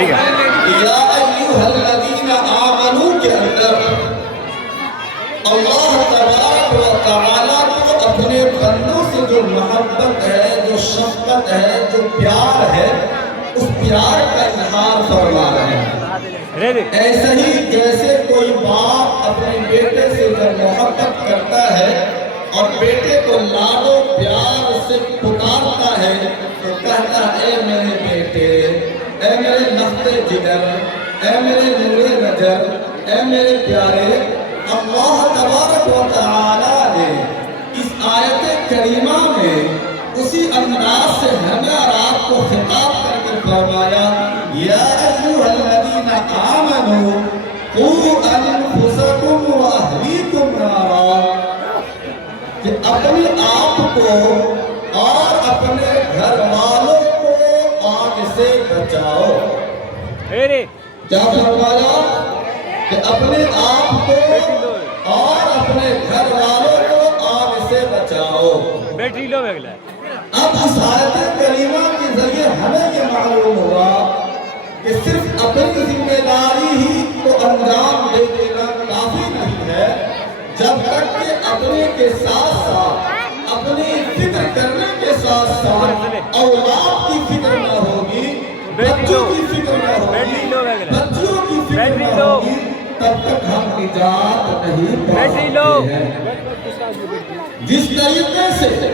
ٹھیک ہے. یا ایھا الذین آمنوا کے اندر اللہ تبارک و تعالیٰ کو اپنے بندوں سے جو محبت ہے، جو شفقت ہے، جو پیار ہے، اس پیار کا اظہار فرما رہے ہیں. ایسا ہی جیسے کوئی باپ اپنے بیٹے سے جب محبت کرتا ہے اور بیٹے کو لاڈ و پیار سے پکارتا ہے تو کہتا ہے اے میرے بیٹے، اے میرے نفس جگر، اے میرے نور نظر، اے میرے پیارے. اللہ تبارک و تعالی نے اس آیت کریمہ میں اسی انداز سے ہمیں اور آپ کو خطاب کر کے فرمایا یا ایھا الذین آمنوا قوا انفسکم واہلیکم نارا، کہ اپنے آپ کو اور اپنے گھر والوں کو آگ سے بچاؤ. کیا فرمایا؟ کہ اپنے آپ کو اور اپنے گھر والوں کو آگ سے بچاؤ. بیٹری لو اگلا. اب اس آیت کریمہ کے ذریعے ہمیں یہ معلوم ہوا کہ صرف اپنی ذمہ داری ہی کو انجام دے دینا کافی نہیں ہے، جب تک کہ اپنے کے ساتھ ساتھ اپنی فکر کرنے کے ساتھ ساتھ اولاد کی فکر نہ ہوگی، بچوں کی فکر نہ ہوگی، بچیوں کی فکر نہ ہوگی، تب تک ہم نجات نہیں پا سکتے ہیں. جس طریقے سے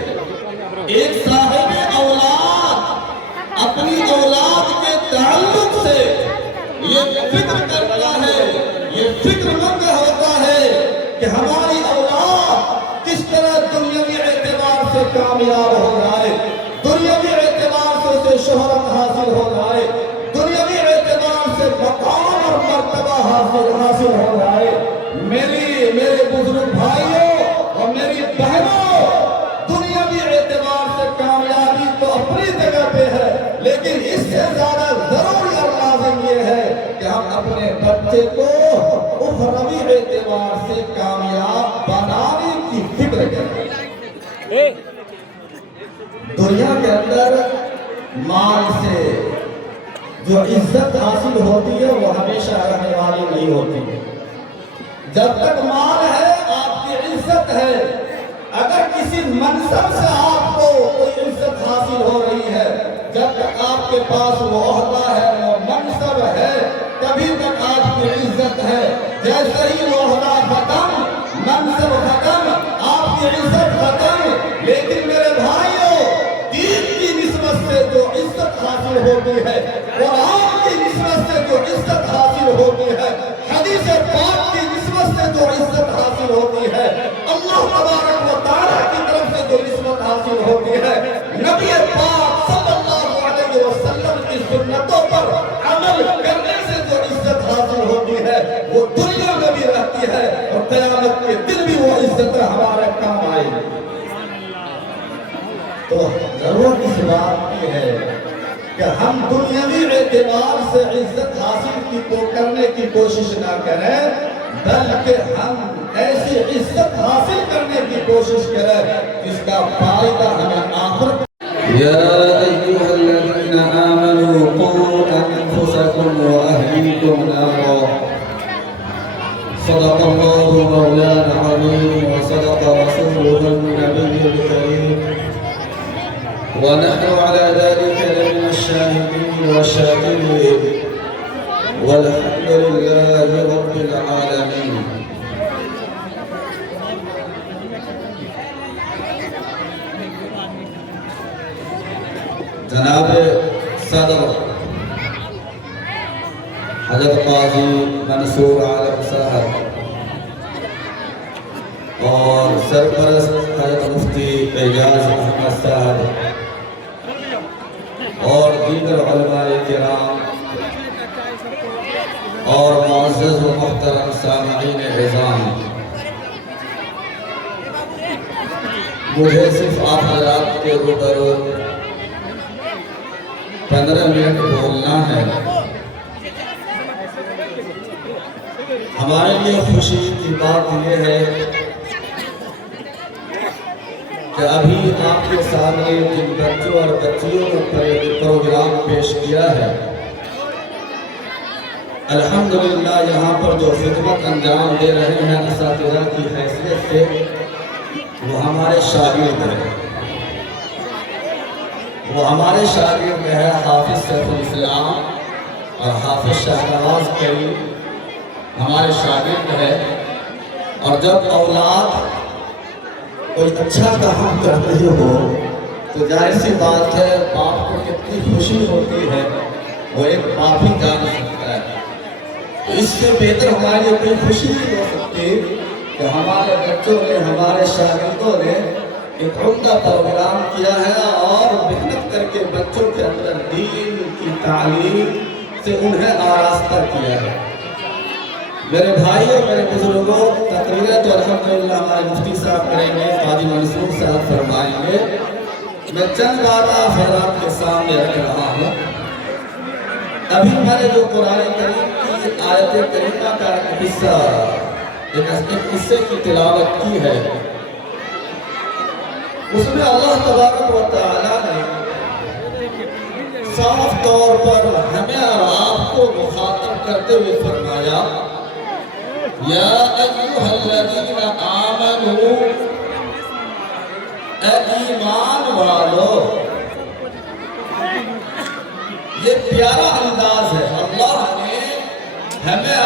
ایک صاحب اولاد اپنی اولاد کے تعلق سے یہ فکر کرتا ہے، یہ فکر مند ہوتا ہے کہ ہماری اولاد کس طرح دنیاوی اعتبار سے کامیاب ہو جائے، دنیاوی اعتبار سے اسے شہرت حاصل ہو جائے، دنیاوی اعتبار سے مقام اور مرتبہ حاصل ہو جائے. میرے بزرگ بھائیوں اور میری بہنوں، دنیاوی اعتبار سے کامیابی تو اپنی جگہ پہ ہے، لیکن اس سے زیادہ ضروری اور لازم یہ ہے کہ ہم اپنے بچے کو اخروی اعتبار سے کامیاب بنانے کی فکر کریں. دنیا کے اندر مال سے جو عزت حاصل ہوتی ہے وہ ہمیشہ رہنے والی نہیں ہوتی. جب تک مال ہے آپ کی عزت ہے. اگر کسی منصب سے آپ کو کوئی عزت حاصل ہو رہی ہے، جب تک آپ کے پاس وہ عہدہ ہے، وہ منصب ہے، تبھی تک آپ کی عزت ہے. جیسے ہی وہ عہدہ ختم، منصب ختم، آپ کی عزت ختم. لیکن میرے بھائیوں، دین کی نسبت سے جو عزت حاصل ہوتی ہے، قرآن کی نسبت سے جو عزت حاصل ہوتی ہے، حدیث پاک کی نسبت سے جو عزت حاصل ہوتی ہے، اللہ تبارک و تعالیٰ کی طرف سے جو نسبت حاصل ہوتی ہے، نبی پاک صلی اللہ علیہ وسلم کی سنتوں پر عمل کرنے سے جو عزت حاصل ہوتی ہے، وہ دنیا میں بھی رہتی ہے اور قیامت کے دن بھی وہ عزت ہمارے کام آئے گی. تو ضرورت اس بات کی ہے کہ ہم دنیاوی اعتبار سے عزت حاصل کرنے کی کوشش نہ کریں، بلکہ ہم ایسی عزت حاصل کرنے کی کوشش کریں جس کا فائدہ ہمیں آخرت. یا ایھا الذین آمنوا قوا انفسکم واہلیکم نارا. صدق اللہ مولانا العظیم وصدق رسولہ النبی الکریم ونحن على ذلك لمن الشاهدين والشاكرين والحمد لله رب العالمين. جناب صدر حضرت قاضی منصور عالم صاحب اور سرپرست حضرت مفتی اعجاز احمد صاحب اور دیگر علماء کرام اور معزز و محترم سامعین اعظام، مجھے صرف آپ حضرات کے روبرو 15 منٹ بولنا ہے. ہمارے لیے خوشی کی بات یہ ہے کہ ابھی آپ کے سامنے جن بچوں اور بچیوں نے پروگرام پیش کیا ہے، الحمدللہ یہاں پر جو خدمت انجام دے رہے ہیں اساتذہ کی حیثیت سے وہ ہمارے شاگرد ہیں، وہ ہمارے شاگرد ہے حافظ سیف الاسلام اور حافظ شہنواز کریم ہمارے شاگرد ہے۔ اور جب اولاد کوئی اچھا کام کرتے ہو تو ظاہر سی بات ہے باپ کو کتنی خوشی ہوتی ہے وہ ایک باپ ہی جان سکتا ہے۔ اس سے بہتر ہمارے لیے کوئی خوشی نہیں ہو سکتی کہ ہمارے بچوں نے، ہمارے شاگردوں نے ایک عمدہ پروگرام کیا ہے اور محنت کر کے بچوں کے اندر دین کی تعلیم سے انہیں آراستہ کیا ہے۔ میرے بھائی اور میرے بزرگوں، تقریر تو الحمدللہ ہمارے مفتی صاحب کریں گے، قاضی منصور صاحب فرمائیں گے۔ میں چند باتیں حضرات کے سامنے رکھ رہا ہوں۔ ابھی میں نے جو قرآن کریم کی آیت کریمہ کا ایک حصہ، ایک حصے کی تلاوت کی ہے، اس میں اللہ تبارک و تعالیٰ نے صاف طور پر ہمیں اور آپ کو مخاطب کرتے ہوئے فرمایا یا ایھا الذین آمنوا، اے ایمان والو۔ یہ پیارا انداز ہے، اللہ نے ہمیں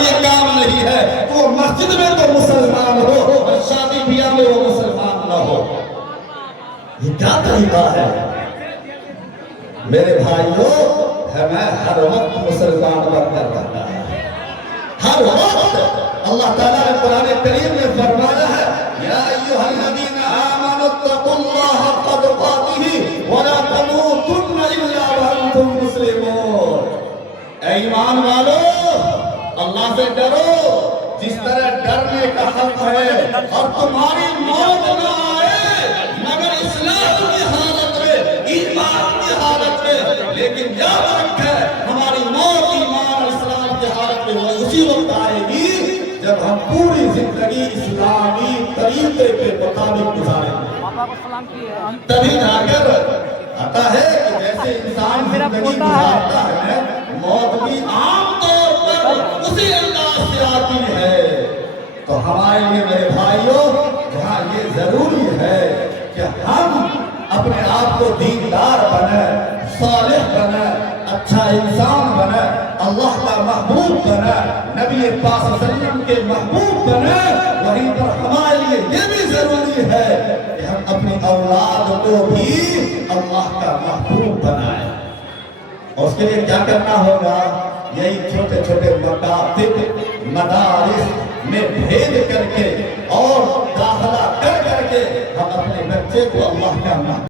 یہ کام نہیں ہے وہ مسجد میں تو مسلمان ہو اور شادی بیاہ میں وہ مسلمان نہ ہو۔ یہ کیا طریقہ ہے میرے بھائیوں؟ ہمیں ہر وقت مسلمان بن کر رہنا ہے، ہر وقت۔ اللہ تعالیٰ نے قرآن کریم میں فرمایا ہے یا ایھا الذین آمنوا اتقوا اللہ حق تقاته ولا تموتن الا وانتم مسلمون۔ اے ایمان والو، اللہ سے ڈرو جس طرح ڈرنے کا حق ہے، اور تمہاری موت نہ آئے مگر اسلام کی حالت میں، ایمان کی حالت میں۔ لیکن یاد رکھیں ہماری موت ایمان اور اسلام کی حالت میں وہ اسی وقت آئے گی جب ہم پوری زندگی اسلامی طریقے کے مطابق گزاریں گے، تبھی جا کر آتا ہے کہ جیسے انسان زندگی گزارتا ہے موت بھی عام طور پر اسی انداز سے آتی ہے۔ تو ہمارے لیے میرے بھائیوں یہاں یہ ضروری ہے کہ ہم اپنے آپ کو دیندار بنیں، صالح بنیں، اچھا انسان بنیں، اللہ کا محبوب بنیں، نبی پاک صلی اللہ علیہ وسلم کے محبوب بنیں۔ وہیں پر ہمارے لیے یہ بھی ضروری ہے کہ ہم اپنی اولاد کو بھی اللہ کا محبوب بنائیں۔ اور اس کے لیے کیا کرنا ہوگا؟ یہی چھوٹے چھوٹے مکاتب، مدارس میں بھیج کر کے اور داخلہ کر کے ہم اپنے بچے کو اللہ کا محبوب